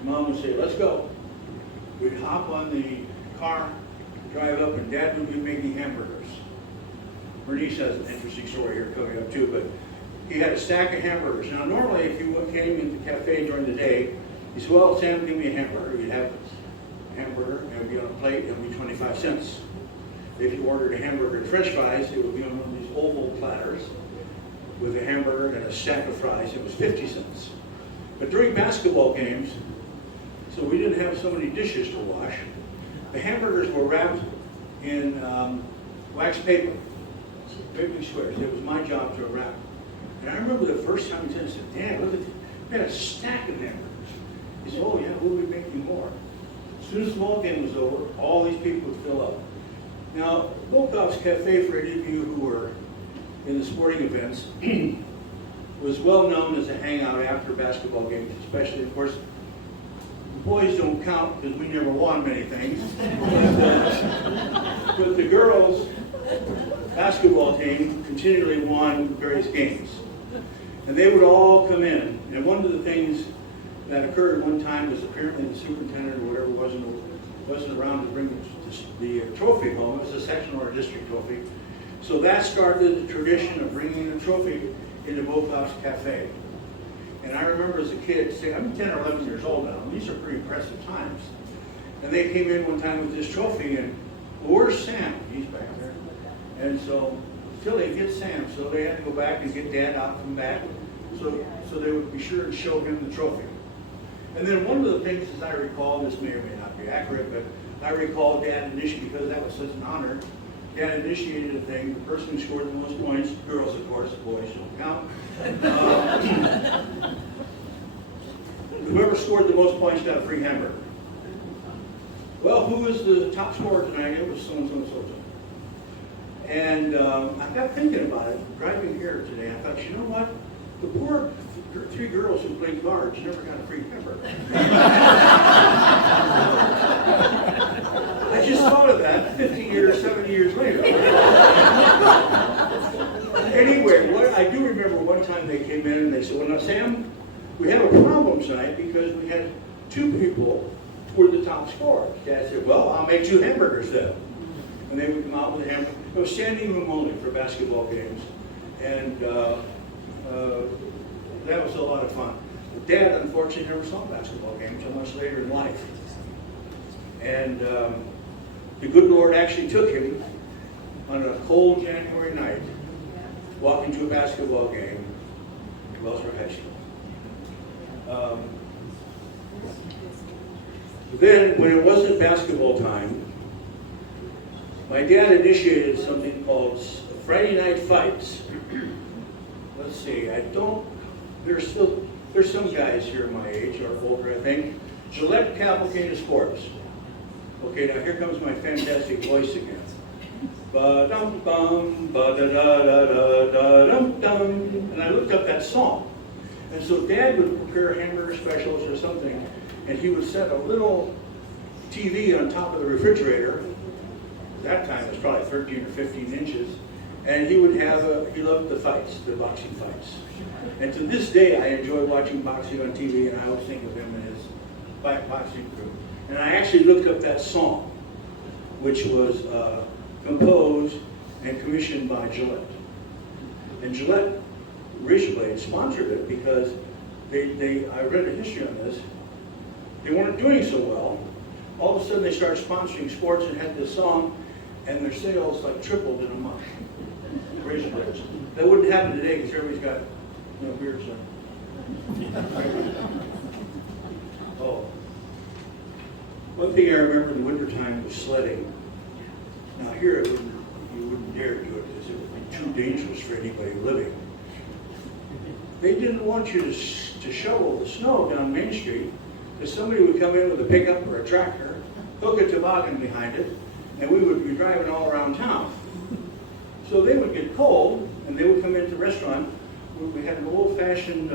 Mom would say, "Let's go." We'd hop on the car, drive up, and Dad would be making hamburgers. Bernice has an interesting story here coming up too, but he had a stack of hamburgers. Now normally if you came into the cafe during the day, you said, "Well, Sam, give me a hamburger." You'd have a hamburger, and it would be on a plate, and it would be 25 cents. If you ordered a hamburger and french fries, it would be on one of these oval platters with a hamburger and a stack of fries. It was 50 cents. But during basketball games, so we didn't have so many dishes to wash, the hamburgers were wrapped in wax paper, big squares. It was my job to wrap. And I remember the first time he said, "Dad, look at this. We had a stack of hamburgers." He said, "Oh yeah, we'll be making more." As soon as the ball game was over, all these people would fill up. Now, Bokoff's Cafe, for any of you who were in the sporting events, was well known as a hangout after basketball games, especially, of course, the boys don't count because we never won many things. But the girls' basketball team continually won various games. And they would all come in. And one of the things that occurred one time was apparently the superintendent or whatever wasn't around to bring the trophy home. It was a sectional or district trophy. So that started the tradition of bringing the trophy into Bokoff's Cafe. And I remember as a kid saying, I'm 10 or 11 years old now, and these are pretty impressive times. And they came in one time with this trophy, and well, where's Sam? He's back there. And so Philly gets Sam, so they had to go back and get Dad out from back, so they would be sure to show him the trophy. And then one of the things, as I recall, this may or may not be accurate, but I recall Dad initiated, because that was such an honor, Dad initiated a thing, the person who scored the most points, girls of course, boys don't count, whoever scored the most points got a free hamburger. Well, who was the top scorer tonight? It was so-and-so and so-and-so. And I got thinking about it, driving here today. I thought, you know what? The poor three girls who played guards never got a free hamburger. I just thought of that 50 years, 70 years later. Anyway, what I do remember one time they came in and they said, well, now, Sam, we have a problem tonight because we had two people who were the top scorers. Dad said, well, I'll make 2 hamburgers then. And they would come out with a hamburger. It was standing room only for basketball games. And that was a lot of fun. But Dad, unfortunately, never saw basketball games until much later in life. And the good Lord actually took him on a cold January night, walking to a basketball game at Wellsboro High School. Then, when it wasn't basketball time, my dad initiated something called Friday Night Fights. Let's see, there's some guys here my age, or older, I think. Gillette Cavalcade of Sports. Okay, now here comes my fantastic voice again. Ba-dum-bum, ba-da-da-da-da-da-dum-dum. And I looked up that song. And so Dad would prepare hamburger specials or something, and he would set a little TV on top of the refrigerator. At that time it was probably 13 or 15 inches. And he would have he loved the fights, the boxing fights. And to this day, I enjoy watching boxing on TV, and I always think of him and his boxing crew. And I actually looked up that song, which was composed and commissioned by Gillette. And Gillette Razorblade sponsored it because I read a history on this. They weren't doing so well. All of a sudden, they started sponsoring sports and had this song, and their sales like tripled in a month. Razor blades. That wouldn't happen today because everybody's got, beards on. Oh. One thing I remember in the wintertime was sledding. Now here, you wouldn't dare do it because it would be too dangerous for anybody living. They didn't want you to shovel the snow down Main Street because somebody would come in with a pickup or a tractor, hook a toboggan behind it, and we would be driving all around town. So they would get cold, and they would come into the restaurant where we had an old-fashioned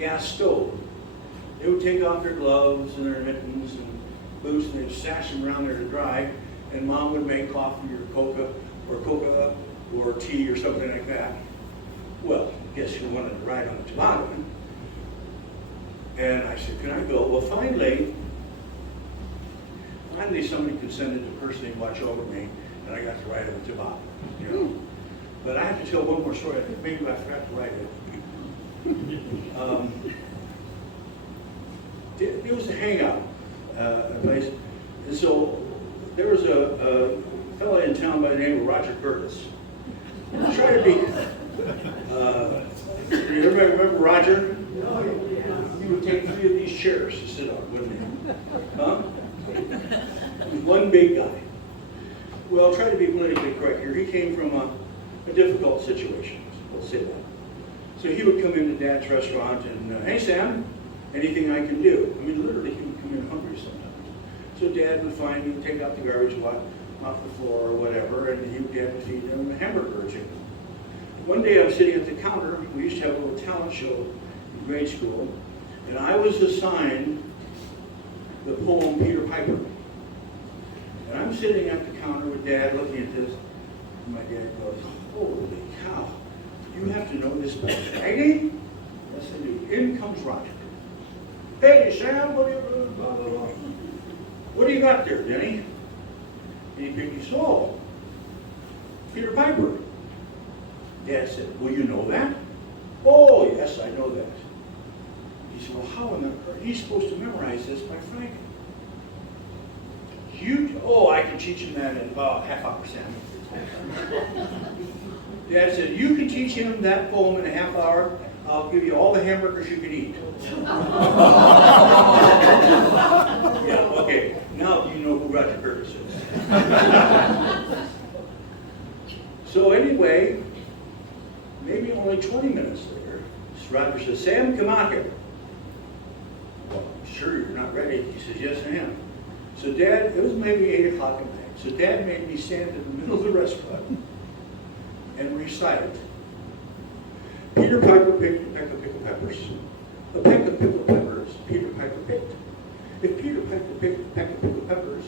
gas stove. They would take off their gloves and their mittens and boots, and they'd stash them around there to dry, and Mom would make coffee or coca or tea or something like that. Well, guess who wanted to ride on the toboggan? And I said, can I go? Well, finally somebody consented to personally watch over me, and I got to ride on the toboggan. But I have to tell one more story. I think maybe I forgot to write it. It was a hangout place. And so there was a fellow in town by the name of Roger Curtis. Try to be, you remember Roger? He would take 3 of these chairs to sit on, wouldn't he? Huh? One big guy. Well, try to be politically correct here. He came from a difficult situation, we'll say that. So he would come into Dad's restaurant and, hey Sam, anything I can do? I mean, literally, he would come in hungry sometimes. So Dad would he would take out the garbage off the floor or whatever, and Dad would feed him a hamburger or chicken. One day I was sitting at the counter. We used to have a little talent show in grade school, and I was assigned the poem Peter Piper. And I'm sitting at the counter with Dad looking at this, and my dad goes, holy cow, you have to know this by writing? Yes, I do. In comes Roger. Hey, Sam, what do you got there, Denny? And he picked his soul. Peter Piper. Dad said, well, you know that? Oh, yes, I know that. He said, well, how in the earth? He's supposed to memorize this by Frank. I can teach him that in about half hour, Sam. Dad said, you can teach him that poem in a half hour. I'll give you all the hamburgers you can eat. Yeah, okay. Now you know who Roger Curtis is. So anyway, maybe only 20 minutes later, Roger says, Sam, come out here. Sure, you're not ready? He says, yes, I am. So Dad, it was maybe 8 o'clock at night. So Dad made me stand in the middle of the restaurant and recite, Peter Piper picked a peck of pickled peppers. A peck of pickled peppers Peter Piper picked. If Peter Piper picked a peck of pickled peppers,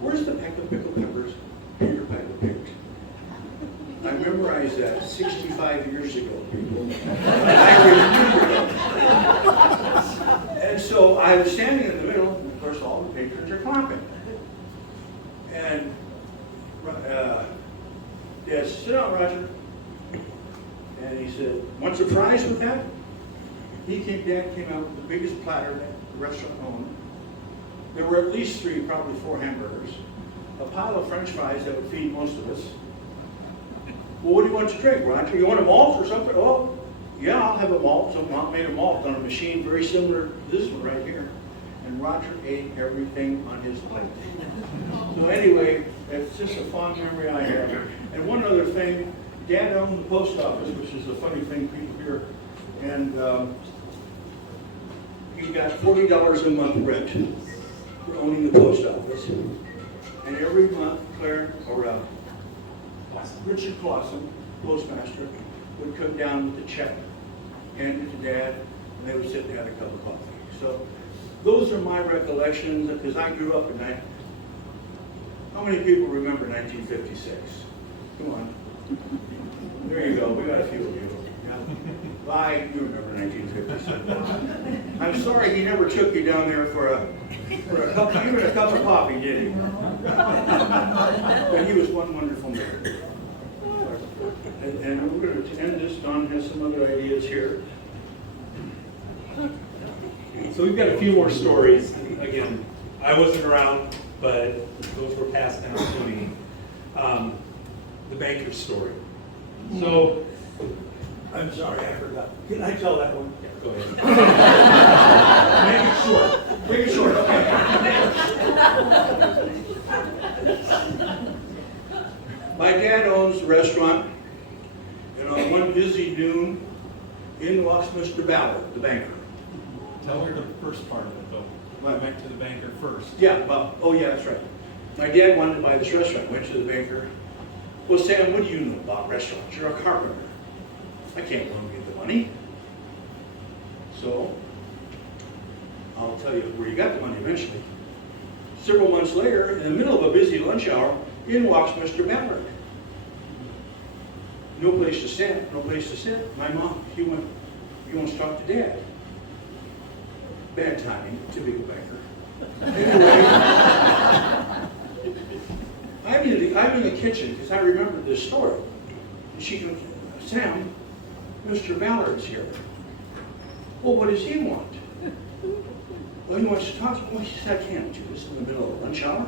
where's the peck of pickled peppers Peter Piper picked? I memorized that 65 years ago, people. I remember it. And so I was standing in the middle, and of course all the patrons are clapping. And Dad said, sit down, Roger. And he said, want some fries with that? Dad came out with the biggest platter that the restaurant owned. There were at least 3, probably 4 hamburgers, a pile of French fries that would feed most of us. Well, what do you want to drink, Roger? You want a malt or something? Oh, yeah, I'll have a malt. So Mom made a malt on a machine very similar to this one right here. And Roger ate everything on his plate. So anyway, it's just a fond memory I have. And one other thing, Dad owned the post office, which is a funny thing people hear. And he got $40 a month rent for owning the post office. And every month, Richard Clausen, postmaster, would come down with the check, hand it to Dad, and they would sit and have a cup of coffee. So those are my recollections, because I grew up in How many people remember 1956? Come on. There you go, we got a few of you. Yeah. You remember 1956. I'm sorry he never took you down there for a cup, even a cup of coffee, did he? And he was one wonderful man. And we're going to end this. Don has some other ideas here. So we've got a few more stories. Again, I wasn't around, but those were passed down to me. The banker's story. So, I'm sorry, I forgot. Can I tell that one? yeah, go ahead. Make it short. Okay. My dad owns a restaurant, and on one busy noon, in walks Mr. Ballard, the banker. Tell her the first part of it, though. I went to the banker first. Yeah, oh yeah, that's right. My dad wanted to buy this restaurant, went to the banker. Well, Sam, what do you know about restaurants? You're a carpenter. I can't loan you the money. So, I'll tell you where you got the money eventually. Several months later, in the middle of a busy lunch hour, in walks Mr. Ballard. No place to stand, no place to sit. My mom, he wants to talk to Dad. Bad timing, typical banker. Anyway, I'm in the kitchen because I remember this story. And she goes, Sam, Mr. Ballard's here. Well, what does he want? Well, he wants to talk to me. Well, he said, I can't do this in the middle of lunch hour.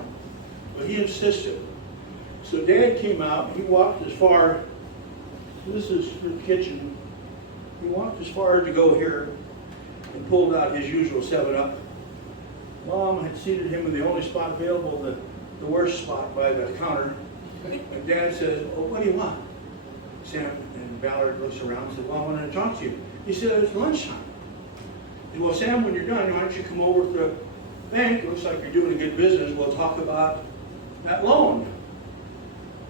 But he insisted. So Dad came out, he walked as far, this is the kitchen, he walked as far to go here and pulled out his usual 7-Up. Mom had seated him in the only spot available, the worst spot by the counter. And Dad says, oh, what do you want? Sam and Ballard looks around and said, well, I wanted to talk to you. He said, it's lunchtime. He said, well, Sam, when you're done, why don't you come over to the bank? It looks like you're doing a good business. We'll talk about that loan.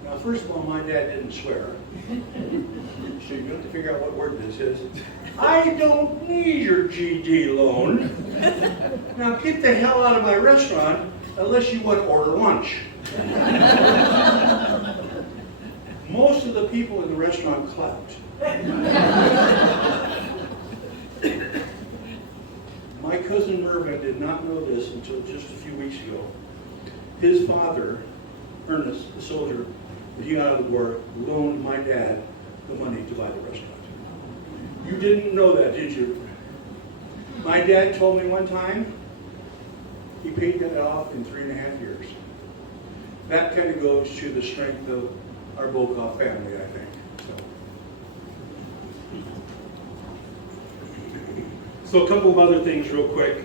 Now, first of all, my dad didn't swear. So you have to figure out what word this is. I don't need your GD loan. Now get the hell out of my restaurant unless you want to order lunch. Most of the people in the restaurant clapped. My cousin Mervyn did not know this until just a few weeks ago. His father, Ernest, the soldier, that he got out of the war, loaned my dad the money to buy the restaurant. You didn't know that, did you? My dad told me one time he paid that off in 3.5 years. That kind of goes to the strength of our Bokoff family, I think. So a couple of other things real quick.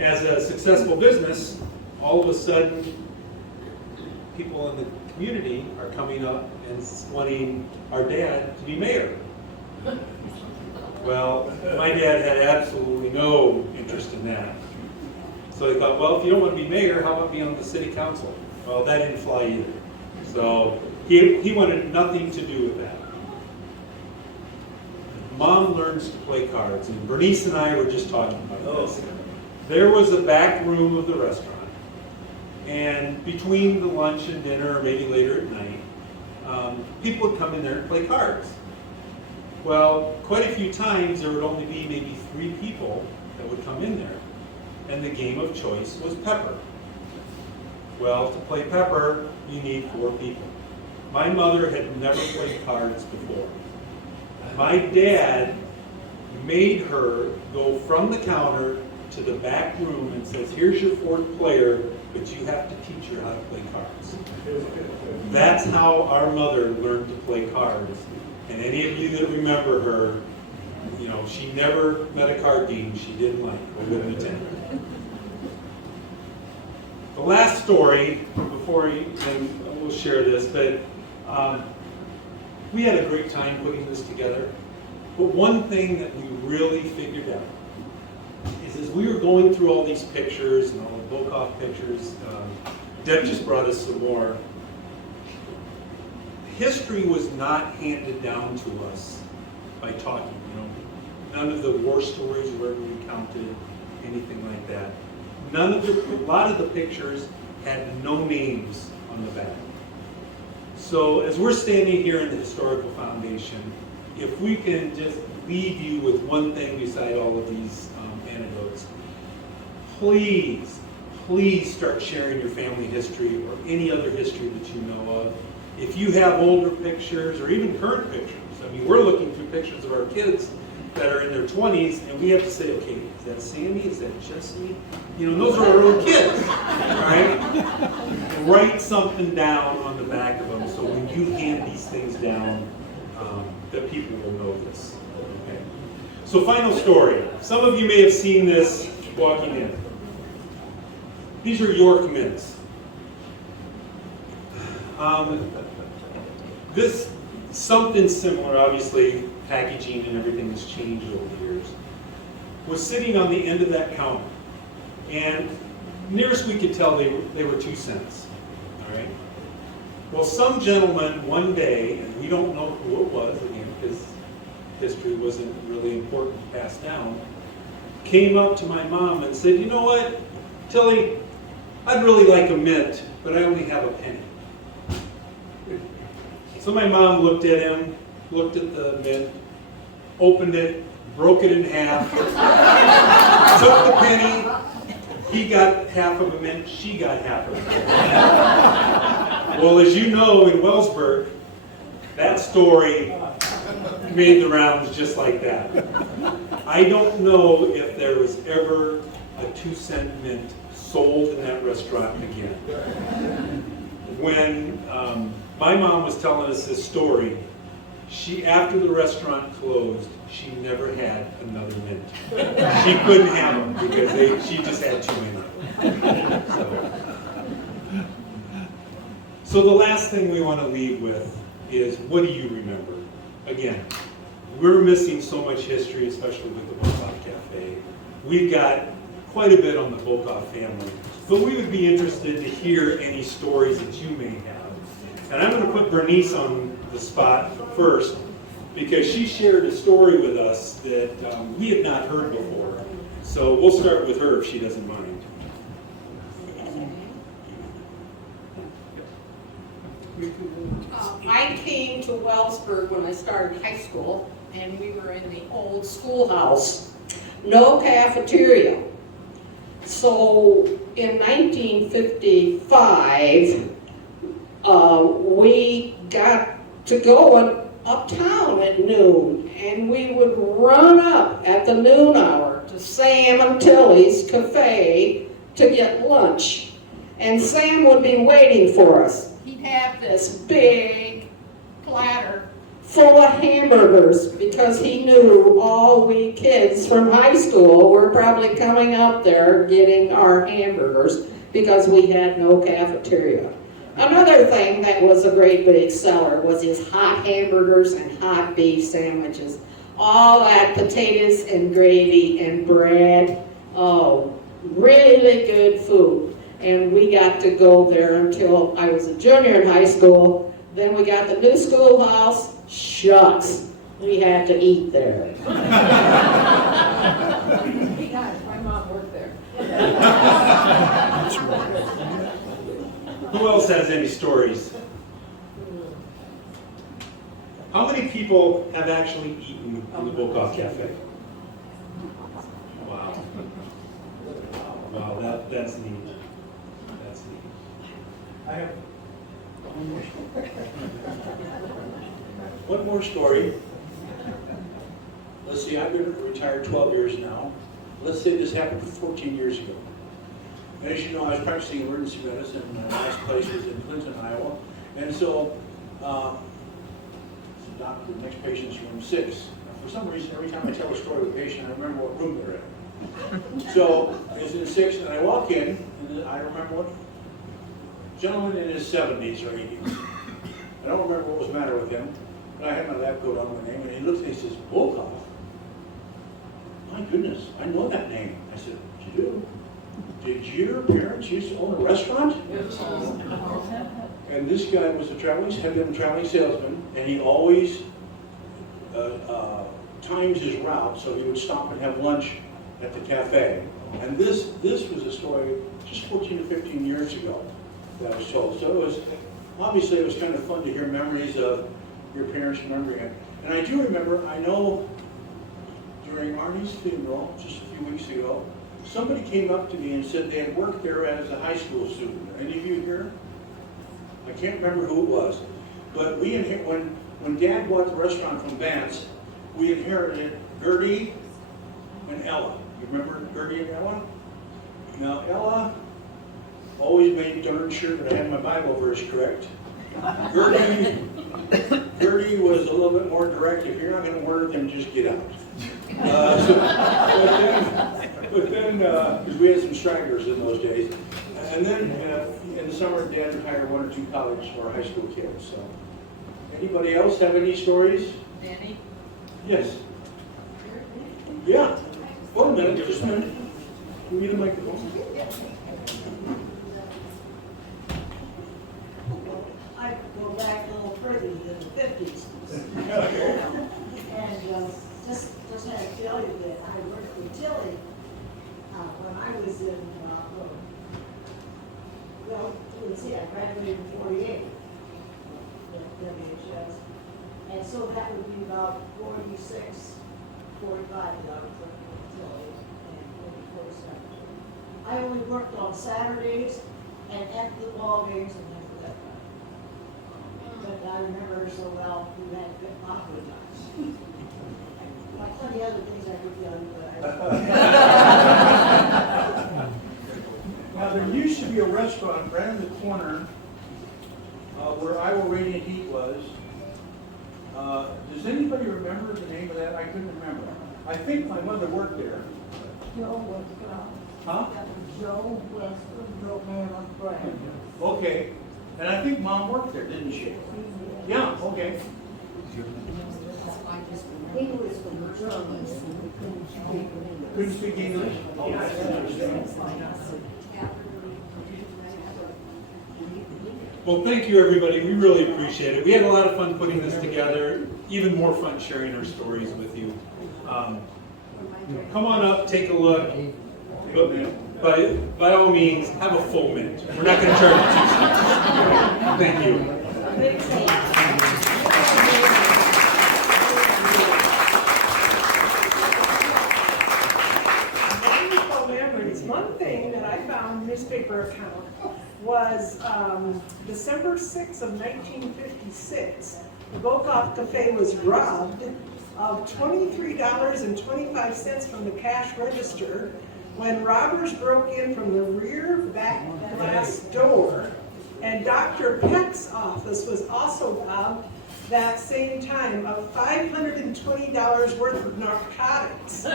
As a successful business, all of a sudden, people in the community are coming up and wanting our dad to be mayor. Well, my dad had absolutely no interest in that. So they thought, well, if you don't want to be mayor, how about be on the city council? Well, that didn't fly either. So he wanted nothing to do with that. Mom learns to play cards, and Bernice and I were just talking about this. There was a back room of the restaurant, and between the lunch and dinner, or maybe later at night, people would come in there and play cards. Well, quite a few times there would only be maybe 3 people that would come in there, and the game of choice was Pepper. Well, to play Pepper, you need 4 people. My mother had never played cards before. My dad made her go from the counter to the back room and says, here's your 4th player, but you have to teach her how to play cards. That's how our mother learned to play cards. And any of you that remember her, you know, she never met a card game she didn't like or wouldn't attend. The last story, before and we'll share this, but we had a great time putting this together. But one thing that we really figured out is as we were going through all these pictures and all the Bokoff pictures, Deb just brought us some more. History was not handed down to us by talking, you know. None of the war stories were ever recounted, anything like that. A lot of the pictures had no names on the back. So as we're standing here in the Historical Foundation, if we can just leave you with one thing beside all of these anecdotes, please start sharing your family history or any other history that you know of. If you have older pictures or even current pictures, I mean, we're looking through pictures of our kids that are in their 20s, and we have to say, okay, is that Sammy? Is that Jesse? You know, those are our own kids, right? Write something down on the back of them so when you hand these things down, that people will know this. Okay. So final story. Some of you may have seen this walking in. These are York mints. This, something similar, obviously packaging and everything has changed over the years, was sitting on the end of that counter. And nearest we could tell they were 2 cents. All right. Well, some gentleman one day, and we don't know who it was, again, because history wasn't really important to pass down, came up to my mom and said, you know what, Tilly, I'd really like a mint, but I only have a penny. So my mom looked at him, looked at the mint, opened it, broke it in half, took the penny, he got half of a mint, she got half of a mint. Well, as you know, in Wellsburg, that story made the rounds just like that. I don't know if there was ever a 2-cent mint sold in that restaurant again. When my mom was telling us this story, after the restaurant closed, she never had another mint. She couldn't have them because she just had too many. So the last thing we want to leave with is, what do you remember? Again, we're missing so much history, especially with the Bokoff Cafe. We've got quite a bit on the Bokoff family, but we would be interested to hear any stories that you may have. And I'm going to put Bernice on the spot first, because she shared a story with us that we had not heard before. So we'll start with her if she doesn't mind. I came to Wellsburg when I started high school, and we were in the old schoolhouse. No cafeteria. So in 1955, we got to go uptown at noon, and we would run up at the noon hour to Sam and Tilly's Cafe to get lunch. And Sam would be waiting for us. He'd have this big platter full of hamburgers because he knew all we kids from high school were probably coming up there getting our hamburgers because we had no cafeteria. Another thing that was a great big seller was his hot hamburgers and hot beef sandwiches. all that potatoes and gravy and bread. Oh, really good food. And we got to go there until I was a junior in high school. Then we got the new schoolhouse. Shucks, we had to eat there. Hey guys, my mom worked there. Who else has any stories? How many people have actually eaten in the Volkov Cafe? Wow. Wow, that's neat. That's neat. I have one more story. Let's see, I've been retired 12 years now. Let's say this happened 14 years ago. As you know, I was practicing emergency medicine. My last place was in Clinton, Iowa. And so, the doctor, the next patient's room 6. Now, for some reason, every time I tell a story of a patient, I remember what room they're in. So, it's in 6, and I walk in, and I remember what gentleman in his 70s or 80s. I don't remember what was the matter with him, but I had my lab coat on my name, and he looks and he says, Volkov? My goodness, I know that name. I said, you do? Did your parents used to own a restaurant? And this guy was had been a traveling salesman, and he always times his route, so he would stop and have lunch at the cafe. And this was a story just 14 to 15 years ago that I was told. So it was, obviously it was kind of fun to hear memories of your parents remembering it. And I do remember, I know during Arnie's funeral, just a few weeks ago, somebody came up to me and said they had worked there as a high school student. Any of you here? I can't remember who it was. But we when Dad bought the restaurant from Vance, we inherited Gertie and Ella. You remember Gertie and Ella? Now Ella always made darn sure that I had my Bible verse correct. Gertie was a little bit more direct. If you're not going to work, then just get out. But then, because we had some stragglers in those days. And then in the summer, Dad retired 1 or 2 college or high school kids. So, anybody else have any stories? Danny? Yes. Yeah. Hold a minute, just a minute. Give me the microphone. I go back a little further than the 50s. And just had to tell you that I worked with Tilly when I was in, let's see, I graduated in 48 at WHS. And so that would be about 46, 45 that I was working with Tilly, and maybe 47. I only worked on Saturdays and at the ball games and things like that. But I remember her so well, we had good opera times. Like plenty other things I could tell you, but Now, there used to be a restaurant right in the corner where Iowa Radiant Heat was. Does anybody remember the name of that? I couldn't remember. I think my mother worked there. Joe Westcott. Huh? Joe Westcott, Joe Man on Brand. Okay. And I think Mom worked there, didn't she? Yeah, okay. He was from Germany, and we couldn't speak English. Couldn't speak English? Oh, I didn't understand. Well, thank you, everybody. We really appreciate it. We had a lot of fun putting this together. Even more fun sharing our stories with you. Come on up, take a look. But by all means, have a full mint. We're not going to charge you 2 cents. Thank you. Wonderful memories. One thing that I found newspaper account was December 6th of 1956. The Volkov Cafe was robbed of $23.25 from the cash register when robbers broke in from the rear back glass door. And Dr. Peck's office was also robbed that same time of $520 worth of narcotics. So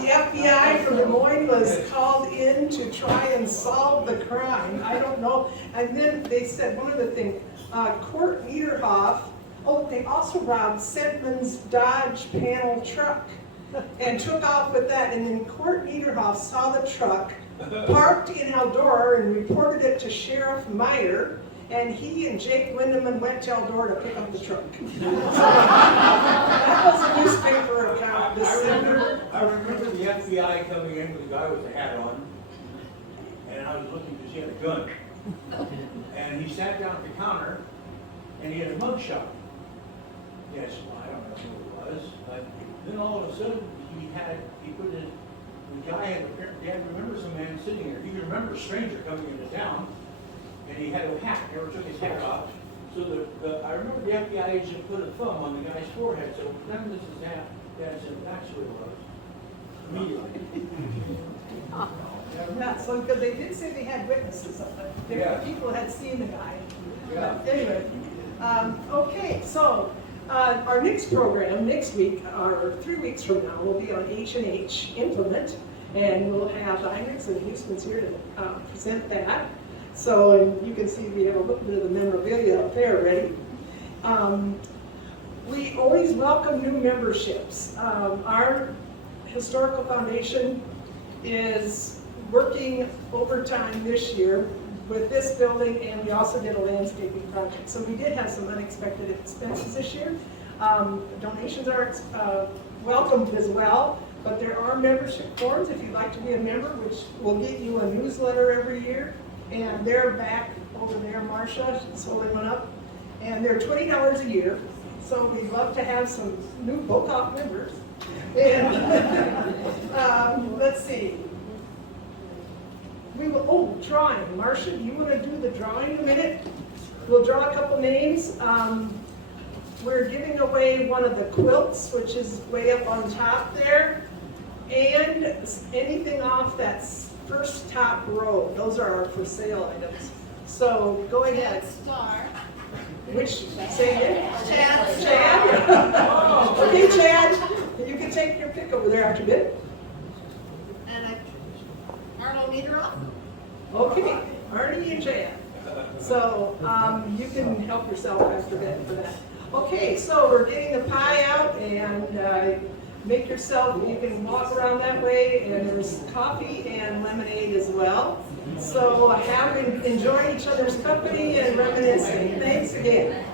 the FBI from Des Moines was called in to try and solve the crime. I don't know. And then they said one other thing. Court Niederhoff Oh, they also robbed Sedman's Dodge panel truck and took off with that. And then Court Niederhoff saw the truck, parked in Eldora and reported it to Sheriff Meyer. And he and Jake Lindeman went to Eldora to pick up the truck. That was a newspaper account this summer. I remember the FBI coming in with a guy with a hat on, and I was looking because he had a gun. And he sat down at the counter, and he had a mug shot. Yes, well, I don't know who it was, but then all of a sudden, he put in, the guy had remembers a man sitting there. He remembers a stranger coming into town, and he had a hat, never took his hat off. So I remember the FBI agent put a thumb on the guy's forehead, so then this is that. Dad said, that's who it was. Immediately. Yeah, so, because they did say they had witnesses of it. People had seen the guy. Yeah. But anyway, okay, so our next program, next week, or 3 weeks from now, will be on H&H Implement. And we'll have Heinrichs and Huesman's here to present that. So, and you can see we have a little bit of the memorabilia up there ready. We always welcome new memberships. Our historical foundation is working overtime this year with this building, and we also did a landscaping project. So we did have some unexpected expenses this year. Donations are welcomed as well, but there are membership forms if you'd like to be a member, which will get you a newsletter every year. And they're back over there, Marcia is holding one up. And they're $20 a year. So we'd love to have some new BOCOP members. And let's see. We will, drawing. Marcia, do you want to do the drawing a minute? We'll draw a couple names. We're giving away one of the quilts, which is way up on top there. And anything off that first top row. Those are our for sale items. So go ahead. Star. Which, say again? Chad. Chad? Oh, okay, Chad. You can take your pick over there after bid. And Arnold Niederhoff. Okay, Arnie and Chad. So you can help yourself after bid for that. Okay, so we're getting the pie out and make yourself, you can walk around that way, and there's coffee and lemonade as well. So enjoy each other's company and reminiscing. Thanks again.